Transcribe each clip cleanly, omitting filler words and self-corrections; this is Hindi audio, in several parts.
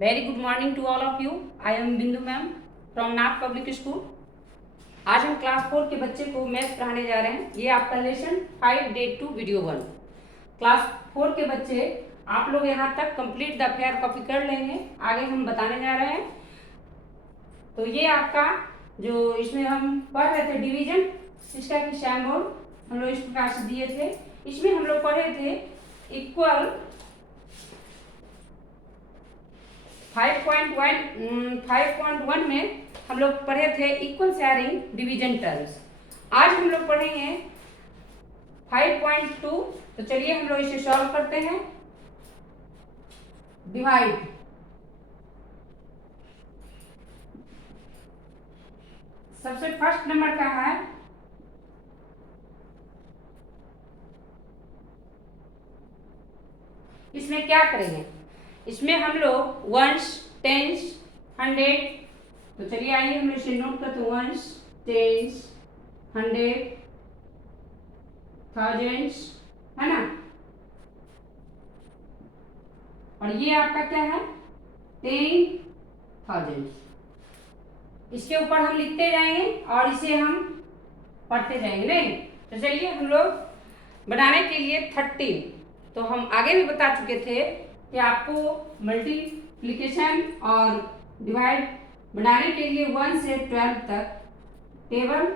Very good morning to all of you. I am Bindu ma'am from Nath public school. आज हम क्लास 4 के बच्चे को मैथ्स पढ़ाने जा रहे हैं। ये आपका लेसन 5 डे 2 वीडियो 1। क्लास 4 के बच्चे आप लोग यहाँ तक कंप्लीट द फेयर कॉपी कर लेंगे। आगे हम बताने जा रहे हैं। तो ये आपका जो इसमें हम पढ़ रहे थे डिवीजन, इसका कि शैम्बोर्ड हम लोग इस प्रकार से दिए थे। इसमें हम लोग पढ़े थे इक्वल 5.1 में हम लोग पढ़े थे इक्वल शेयरिंग डिवीजन टर्म्स। आज हम लोग पढ़ेंगे 5.2। तो चलिए हम लोग इसे सॉल्व करते हैं। डिवाइड, सबसे फर्स्ट नंबर का है इसमें क्या करेंगे, इसमें हम लोग वंस, टेंस, हंड्रेड। तो चलिए आइए हम इसे नोट करते हैं। वंस, टेंस, हंड्रेड, थाउजेंड्स, है ना। और ये आपका क्या है 10,000। इसके ऊपर हम लिखते जाएंगे और इसे हम पढ़ते जाएंगे। नहीं तो चलिए हम लोग बनाने के लिए 13। तो हम आगे भी बता चुके थे कि आपको मल्टीप्लिकेशन और डिवाइड बनाने के लिए 1 से 12 तक टेबल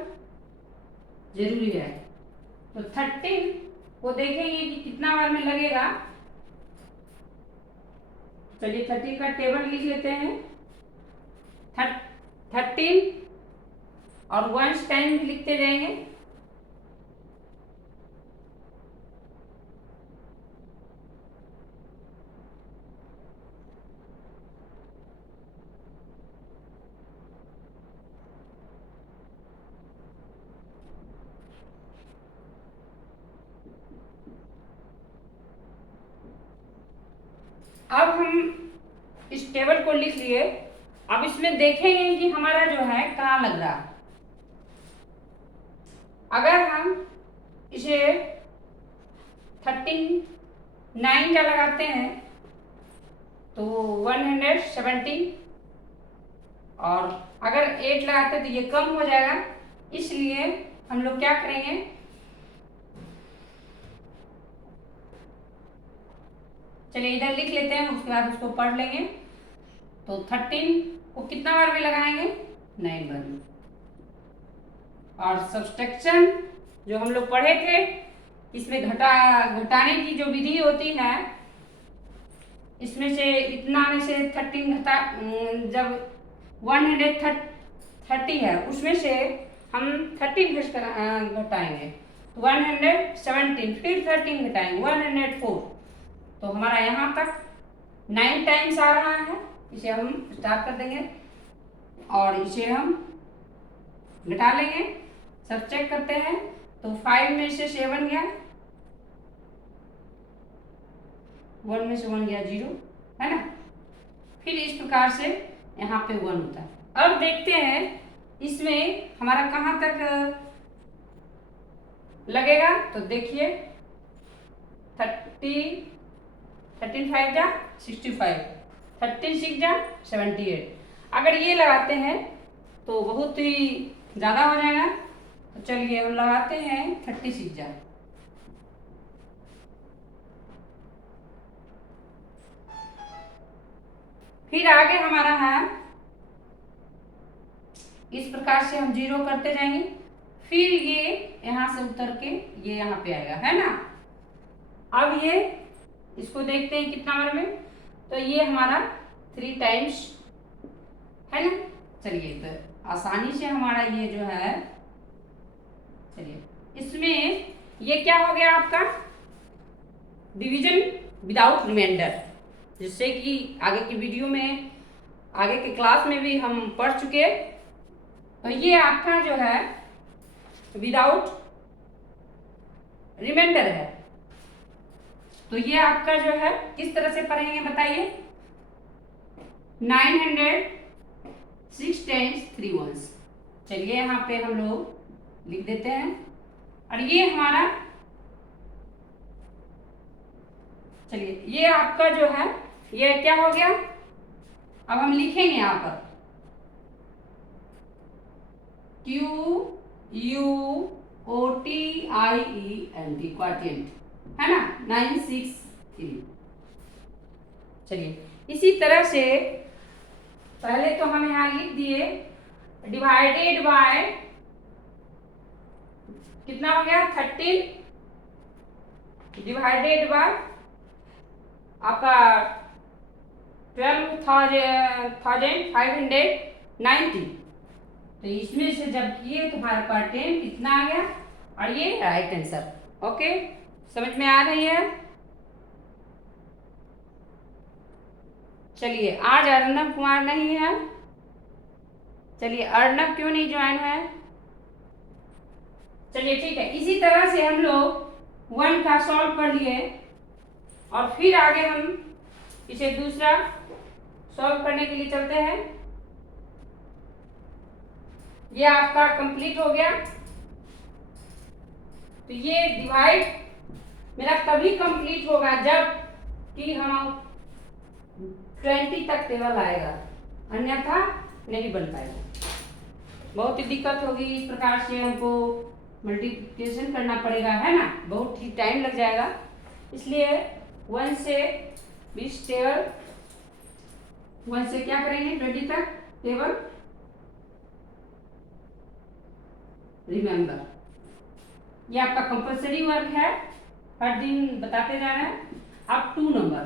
जरूरी है। तो 13 को देखेंगे कि कितना बार में लगेगा। चलिए 13 का टेबल लिख लेते हैं। 13 और 1 टाइम भी लिखते जाएंगे। अब हम इस टेबल को लिख लिए। अब इसमें देखेंगे कि हमारा जो है कहाँ लग रहा है। अगर हम इसे 39 का लगाते हैं तो 170, और अगर 8 लगाते हैं तो ये कम हो जाएगा। इसलिए हम लोग क्या करेंगे, चलिए इधर लिख लेते हैं, उसके बाद उसको पढ़ लेंगे। तो 13 को कितना बार में लगाएंगे 9 बार में। और सब्सट्रैक्शन जो हम लोग पढ़े थे, इसमें घटाने की जो विधि होती है, इसमें से इतना में से 13 घटा, जब 130 है उसमें से हम 13 घटाएंगे 117, फिर 13 घटाएंगे 104। तो हमारा यहाँ तक 9 टाइम्स आ रहा है। इसे हम स्टार्ट कर देंगे और इसे हम घटा लेंगे। सब चेक करते हैं। तो 5 में से 7 गया, 1 में से 1 गया 0, है ना। फिर इस प्रकार से यहाँ पे 1 होता है। अब देखते हैं इसमें हमारा कहाँ तक लगेगा। तो देखिए 13 5 जा 65, 13 6 जा 78। अगर ये लगाते हैं तो बहुत ही ज़्यादा हो जाएगा। तो चलिए हम लगाते हैं 36 जा। फिर आगे हमारा है इस प्रकार से हम 0 करते जाएंगे। फिर ये यहाँ से उतर के ये यहाँ पे आएगा, है ना। अब ये इसको देखते हैं कितना बार में। तो ये हमारा 3 टाइम्स, है ना। चलिए तो आसानी से हमारा ये जो है, चलिए इसमें ये क्या हो गया आपका डिवीजन विदाउट रिमाइंडर, जिससे कि आगे की वीडियो में, आगे के क्लास में भी हम पढ़ चुके। तो ये आपका जो है विदाउट रिमाइंडर है। तो ये आपका जो है किस तरह से पढ़ेंगे बताइए। 906 टाइम्स 3 1। चलिए यहाँ पे हम लोग लिख देते हैं। और ये हमारा, चलिए ये आपका जो है ये क्या हो गया अब हम लिखेंगे यहाँ पर QUOTIENT, क्वाड्रेंट, है ना, 963। चलिए इसी तरह से पहले तो हम यहाँ लिख दिए डिवाइडेड बाय कितना हो गया 13 डिवाइडेड बाय आपका 12,590। तो इसमें से जब किए तो हमारे पास 10 कितना आ गया, और ये राइट आंसर। ओके, समझ में आ रही है। चलिए आज अर्नब कुमार नहीं है, चलिए अर्नब क्यों नहीं ज्वाइन है, चलिए ठीक है। इसी तरह से हम लोग 1 का सॉल्व कर लिए और फिर आगे हम इसे दूसरा सॉल्व करने के लिए चलते हैं। ये आपका कंप्लीट हो गया। तो ये डिवाइड मेरा तभी कंप्लीट होगा जब कि हम 20 तक टेबल आएगा, अन्यथा नहीं बन पाएगा। बहुत ही दिक्कत होगी, इस प्रकार से हमको मल्टीप्लिकेशन करना पड़ेगा, है ना, बहुत ही टाइम लग जाएगा। इसलिए 1 से 20 टेबल, 1 से क्या करेंगे 20 तक टेबल रिमेंबर। ये आपका कंपल्सरी वर्क है, हर दिन बताते जा रहे हैं। अब 2 नंबर,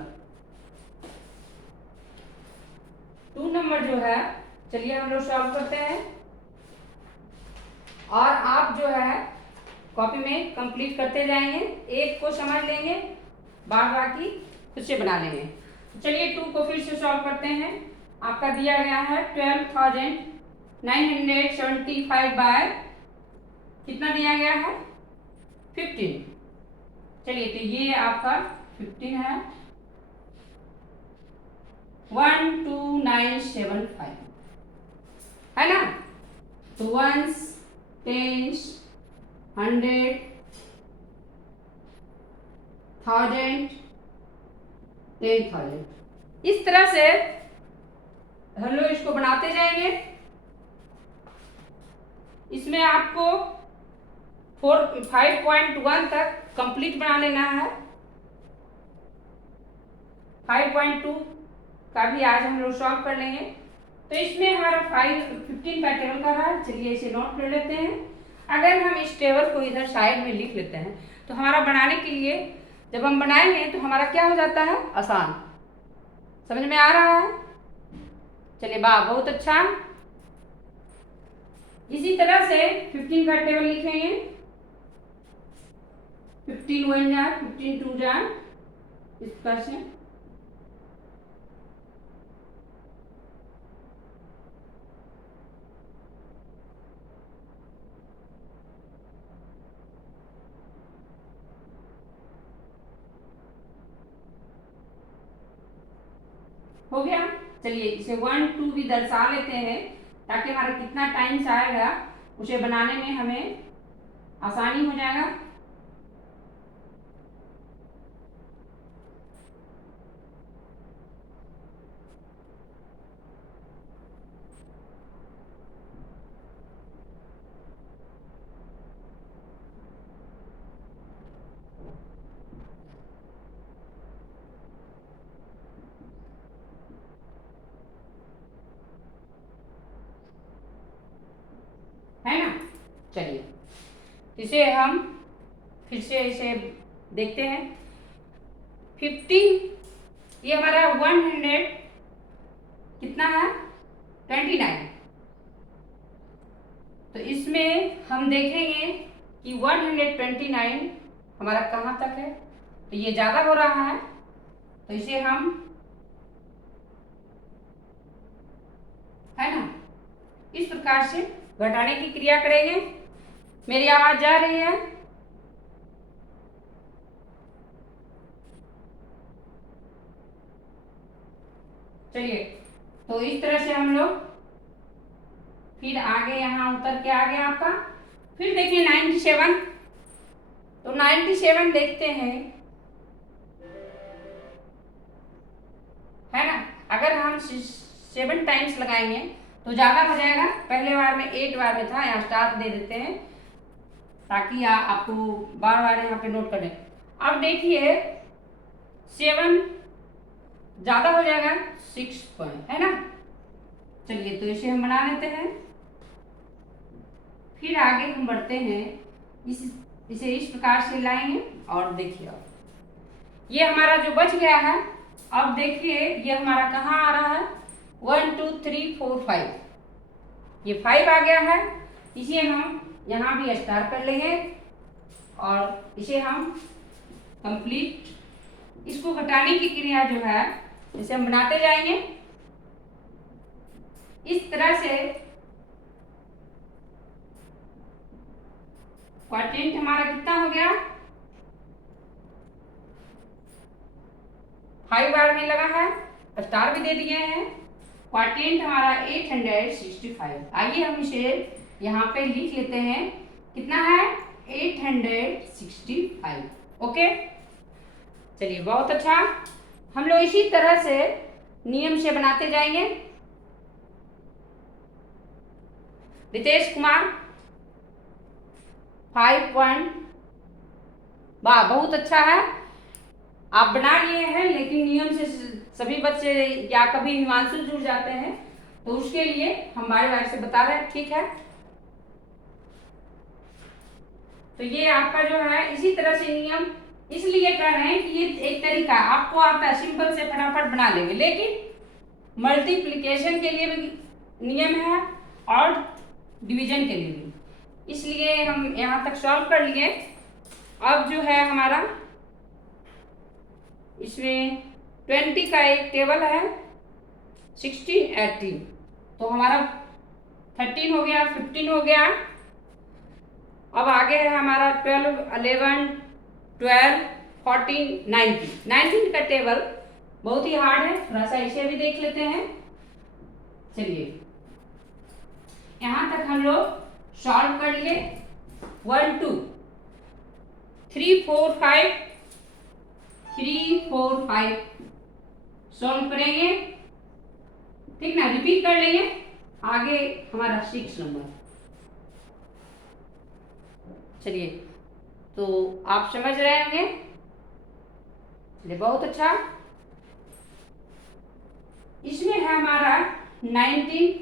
2 नंबर जो है, चलिए हम लोग सॉल्व करते हैं और आप जो है कॉपी में कंप्लीट करते जाएंगे, एक को समझ लेंगे, बाकी खुद से बना लेंगे। चलिए 2 को फिर से सॉल्व करते हैं। आपका दिया गया है 12,975 बाय कितना दिया गया है 15। चलिए तो ये आपका 15 है, 12975, है ना। तो 1s 10s 100 1000 10,000, इस तरह से हम लोग इसको बनाते जाएंगे। इसमें आपको 5.1 तक कंप्लीट बना लेना है। 5.2 का भी आज हम लोग सॉल्व कर लेंगे। तो इसमें हमारा 15 का टेबल कर रहा है, चलिए इसे नोट कर लेते हैं। अगर हम इस टेबल को इधर साइड में लिख लेते हैं तो हमारा बनाने के लिए, जब हम बनाएंगे तो हमारा क्या हो जाता है, आसान। समझ में आ रहा है। चलिए वाह, बहुत अच्छा। इसी तरह से 15 का टेबल लिखेंगे। 15 1 जा, 15 2 जा, इस प्रकार से। हो गया। चलिए इसे 1 2 भी दर्शा लेते हैं ताकि हमारा कितना टाइम आएगा उसे बनाने में हमें आसानी हो जाएगा। है ना। चलिए इसे हम फिर से इसे देखते हैं। 15 ये हमारा 100 कितना है 29। तो इसमें हम देखेंगे कि 129 हमारा कहाँ तक है। तो ये ज़्यादा हो रहा है, तो इसे हम, है ना, इस प्रकार से घटाने की क्रिया करेंगे। मेरी आवाज जा रही है। चलिए तो इस तरह से हम लोग फिर आगे यहाँ उतर के आ गया आपका। फिर देखिए 97। तो 97 देखते हैं, है ना। अगर हम 7 टाइम्स लगाएंगे तो ज़्यादा हो जाएगा। पहले बार में 8 बार में था, यहाँ स्टार दे देते हैं ताकि आपको बार बार यहाँ पे नोट करें। अब देखिए 7 ज़्यादा हो जाएगा 6 पॉइंट, है ना। चलिए तो इसे हम बना लेते हैं। फिर आगे हम बढ़ते हैं, इसे इस प्रकार से लाएंगे और देखिए अब ये हमारा जो बच गया है। अब देखिए ये हमारा कहाँ आ रहा है, 1 2 3 4 5, ये 5 आ गया है। इसे हम यहाँ भी स्टार कर लेंगे और इसे हम कंप्लीट, इसको घटाने की क्रिया जो है इसे हम बनाते जाएंगे इस तरह से। क्वाड्रेंट हमारा कितना हो गया, 5 बार में लगा है, स्टार भी दे दिए हैं। क्वाड्रेंट हमारा 865। आइए हम इसे यहाँ पे लिख लेते हैं, कितना है 865। ओके, चलिए बहुत अच्छा। हम लोग इसी तरह से नियम से बनाते जाएंगे। रितेश कुमार 5 पॉइंट, वाह बहुत अच्छा है, आप बना लिए हैं। लेकिन नियम से सभी बच्चे या कभी हिमांशु जुड़ जाते हैं तो उसके लिए हम बार बार से बता रहे हैं, ठीक है। तो ये आपका जो है इसी तरह से नियम इसलिए कर रहे हैं कि ये एक तरीका आपको आता है, सिंपल से फटाफट बना लेंगे। लेकिन मल्टीप्लिकेशन के लिए भी नियम है और डिवीजन के लिए भी, इसलिए हम यहाँ तक सॉल्व कर लिए। अब जो है हमारा इसमें 20 का एक टेबल है, 16 18, तो हमारा 13 हो गया, 15 हो गया। अब आगे है हमारा 12 11 12 14 19। 19 का टेबल बहुत ही हार्ड है, थोड़ा सा इसे भी देख लेते हैं। चलिए यहाँ तक हम लोग सॉल्व कर लिए। 1 2 3 4 5 3 4 5 सॉल्व करेंगे, ठीक ना, रिपीट कर लेंगे। आगे हमारा 6 नंबर। चलिए तो आप समझ रहे होंगे, चलिए बहुत अच्छा। इसमें है हमारा 19,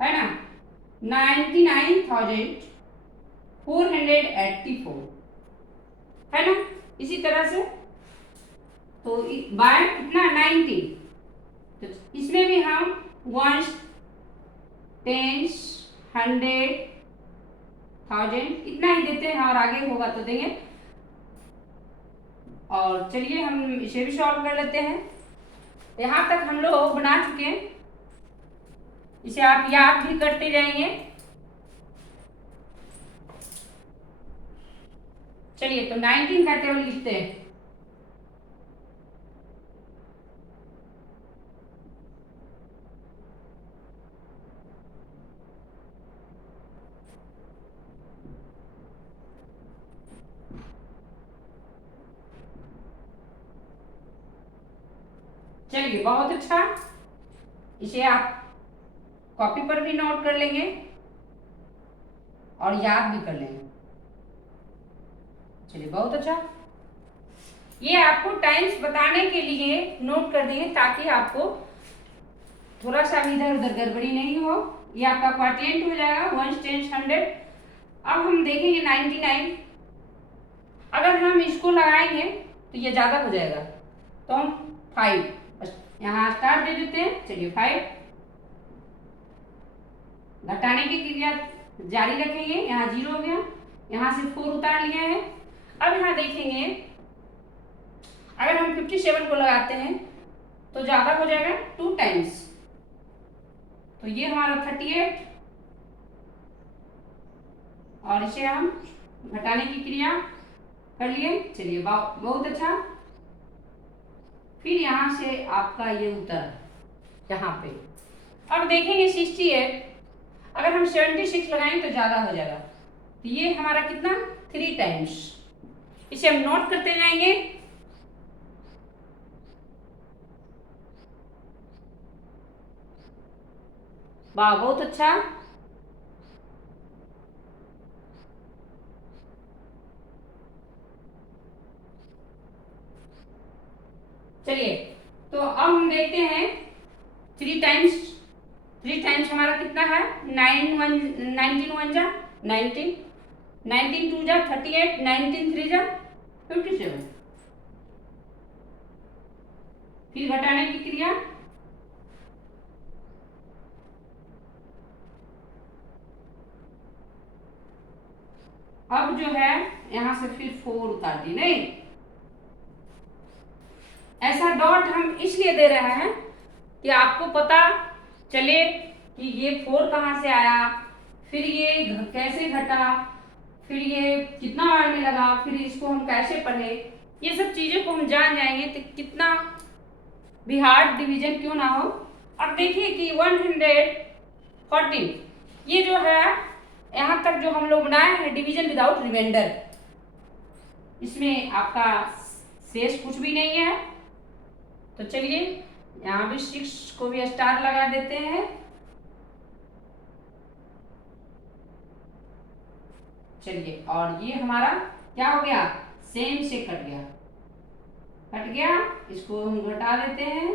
है ना, 99,484, है ना। इसी तरह से तो बाय कितना 90, तो इसमें भी हम 1 10 100 1000 इतना ही देते हैं और आगे होगा तो देंगे। और चलिए हम इसे भी सॉल्व कर लेते हैं। यहाँ तक हम लोग बना चुके हैं, इसे आप याद भी करते जाएंगे। चलिए तो 19 का टेबल लिखते हैं। चलिए बहुत अच्छा, इसे आप कॉपी पर भी नोट कर लेंगे और याद भी कर लेंगे। चलिए बहुत अच्छा, ये आपको टाइम्स बताने के लिए नोट कर दिए ताकि आपको थोड़ा सा भी इधर उधर गड़बड़ी नहीं हो। ये आपका क्वाड्रेंट हो जाएगा 1 10 100। अब हम देखेंगे 99, अगर हम इसको लगाएंगे तो ये ज्यादा हो जाएगा, तो हम 5 यहाँ स्टार दे देते हैं। चलिए 5 घटाने की क्रिया जारी रखेंगे, यहाँ 0 हो गया, यहाँ से 4 उतार लिया है। अब यहाँ देखेंगे अगर हम 57 को लगाते हैं तो ज्यादा हो जाएगा 2 टाइम्स, तो ये हमारा 38 और इसे हम घटाने की क्रिया कर लिए। चलिए बहुत अच्छा। फिर यहाँ से आपका ये उतर यहाँ पे, अब देखेंगे 68, अगर हम 76 लगाएंगे तो ज्यादा हो जाएगा, तो ये हमारा कितना 3 टाइम्स, इसे हम नोट करते जाएंगे। वाह बहुत अच्छा। चलिए तो अब हम देखते हैं 3 टाइम्स हमारा कितना है, 19 जा 19, 19 2 जा 38, 19 3 जा 57। फिर घटाने की क्रिया, अब जो है यहां से फिर 4 उतार दी, नहीं ऐसा डॉट हम इसलिए दे रहे हैं कि आपको पता चले कि ये 4 कहाँ से आया, फिर ये कैसे घटा, फिर ये कितना बार में लगा, फिर इसको हम कैसे पढ़े, ये सब चीज़ों को हम जान जाएंगे तो कितना भी हार्ड डिवीजन क्यों ना हो। अब देखिए कि 114 ये जो है यहाँ तक जो हम लोग बनाए हैं डिवीजन विदाउट रिमाइंडर, इसमें आपका शेष कुछ भी नहीं है। तो चलिए यहाँ भी 6 को भी स्टार लगा देते हैं। चलिए और ये हमारा क्या हो गया, सेम से कट गया, इसको हम घटा देते हैं,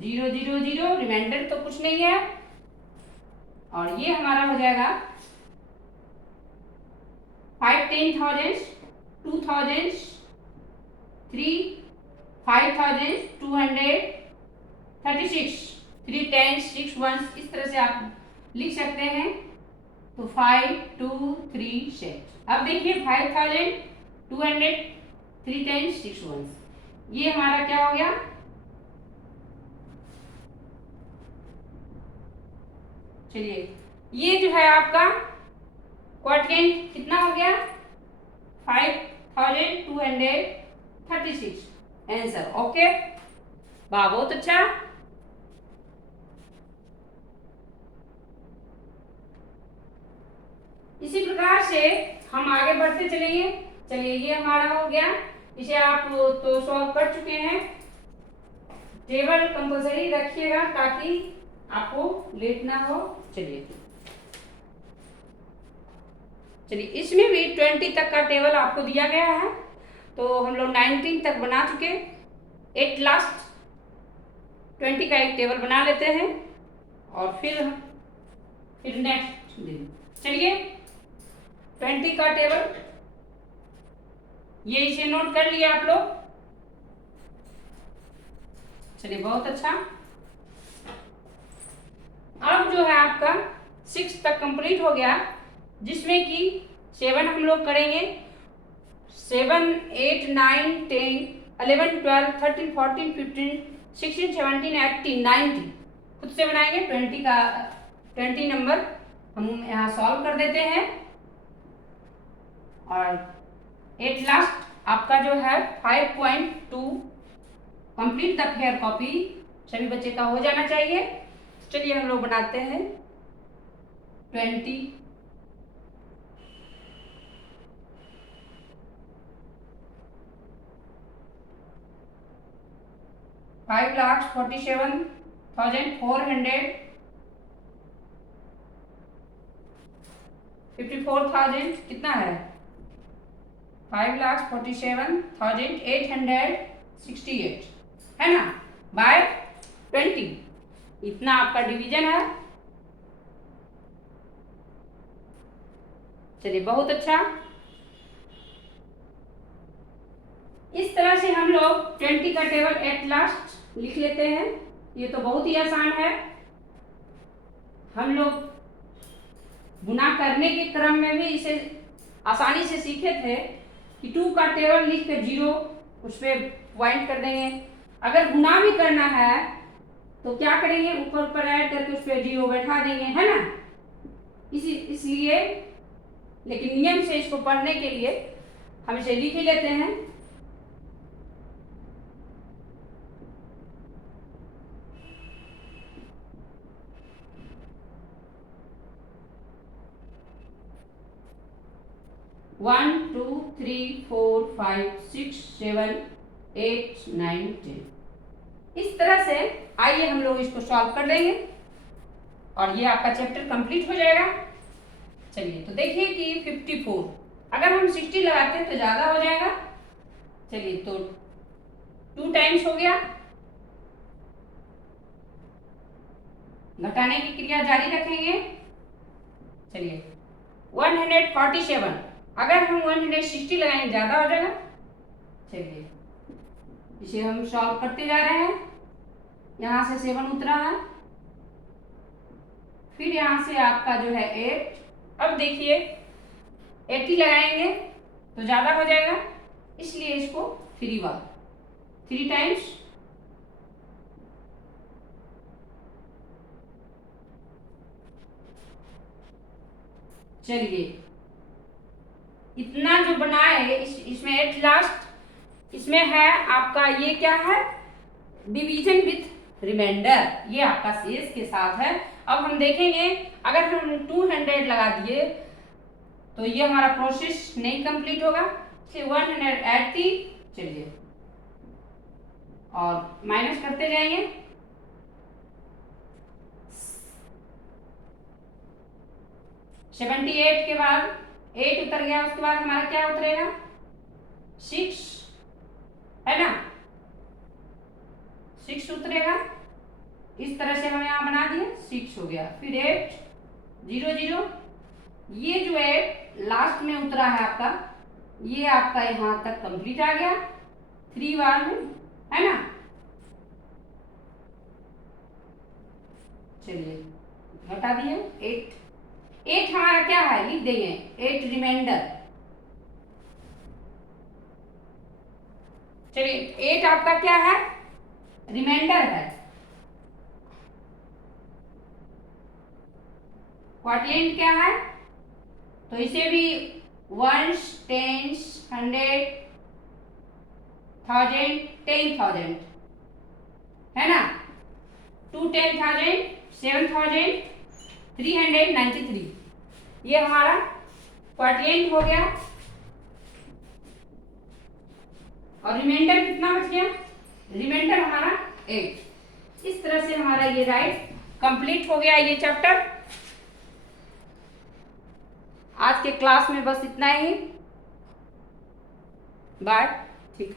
0 0 0, रिमाइंडर तो कुछ नहीं है। और ये हमारा हो जाएगा 5 10,000, 2,000, 3 5,236, 3 10 6 1, इस तरह से आप लिख सकते हैं। तो 5 2 3 6। अब देखिए 5,200, 3 10 6 1, ये हमारा क्या हो गया, चलिए ये जो है आपका क्वाड्रेंट कितना हो गया, 5,236 आंसर। ओके वाह बहुत अच्छा। इसी प्रकार से हम आगे बढ़ते चलेंगे। चलिए ये हमारा हो गया, इसे आप तो सॉल्व कर चुके हैं। टेबल कंपल्सरी रखिएगा ताकि आपको लेट ना हो। चलिए इसमें भी 20 तक का टेबल आपको दिया गया है, तो हम लोग 19 तक बना चुके, एट लास्ट 20 का एक टेबल बना लेते हैं और फिर नेक्स्ट दिन। चलिए 20 का टेबल, ये इसे नोट कर लिया आप लोग। चलिए बहुत अच्छा। अब जो है आपका 6 तक कंप्लीट हो गया, जिसमें कि 7 हम लोग करेंगे, 7 8 9 10 11 12 13 14 15 16 17 18 19 खुद से बनाएंगे। 20 नंबर हम यहाँ सॉल्व कर देते हैं। और एट लास्ट आपका जो है 5.2 कंप्लीट द फेयर कॉपी सभी बच्चे का हो जाना चाहिए। चलिए हम लोग बनाते हैं 20 5,47,454,000 कितना है, 5,47,868 है ना, बाय 20, इतना आपका डिवीजन है। चलिए बहुत अच्छा। इस तरह से हम लोग 20 का टेबल एट लास्ट लिख लेते हैं। ये तो बहुत ही आसान है। हम लोग गुना करने के क्रम में भी इसे आसानी से सीखे थे कि 2 का टेबल लिख कर 0 उस पर पॉइंट कर देंगे। अगर गुना भी करना है तो क्या करेंगे, ऊपर ऐड करके उस पर 0 बैठा देंगे, है ना। इसलिए लेकिन नियम से इसको पढ़ने के लिए हम इसे लिख ही लेते हैं। वन 2 3 4 5 6 7 8 9 10, इस तरह से आइए हम लोग इसको सॉल्व कर लेंगे। और ये आपका चैप्टर कंप्लीट हो जाएगा। चलिए तो देखिए कि 54 अगर हम 60 लगाते हैं तो ज़्यादा हो जाएगा। चलिए तो 2 टाइम्स हो गया। घटाने की क्रिया जारी रखेंगे। चलिए 147 अगर हम 160 लगाएंगे ज़्यादा हो जाएगा। चलिए इसे हम सॉल्व करते जा रहे हैं। यहाँ से 7 उतरा है, फिर यहाँ से आपका जो है 8। अब देखिए 80 लगाएंगे तो ज़्यादा हो जाएगा, इसलिए इसको 3 टाइम्स। चलिए इतना जो बना है इसमें एट लास्ट इसमें है आपका ये क्या है, डिवीजन विथ रिमाइंडर, ये आपका शेष के साथ है। अब हम देखेंगे अगर हम 200 लगा दिए तो ये हमारा प्रोसेस नहीं कंप्लीट होगा, इसलिए 180। चलिए और माइनस करते जाएंगे। 78 के बाद 8 उतर गया, उसके बाद हमारा क्या उतरेगा 6, है ना, 6 उतरेगा। इस तरह से हम यहाँ बना दिए, 6 हो गया, फिर 8 0 0। ये जो 8 लास्ट में उतरा है आपका, ये आपका यहाँ तक कंप्लीट आ गया 3 बार में, है ना। चलिए घटा दिए 8 हमारा क्या है लिख देंगे 8 रिमाइंडर। चलिए 8 आपका क्या है रिमाइंडर है। क्वोटिएंट क्या है, तो इसे भी 1s 10s 100 1000 10,000 है ना, 2 10,000 7,393 ये हमारा क्वोटिएंट हो गया। और रिमाइंडर कितना बच गया, रिमाइंडर हमारा 8। इस तरह से हमारा ये राइट कंप्लीट हो गया ये चैप्टर। आज के क्लास में बस इतना ही, बाय, ठीक।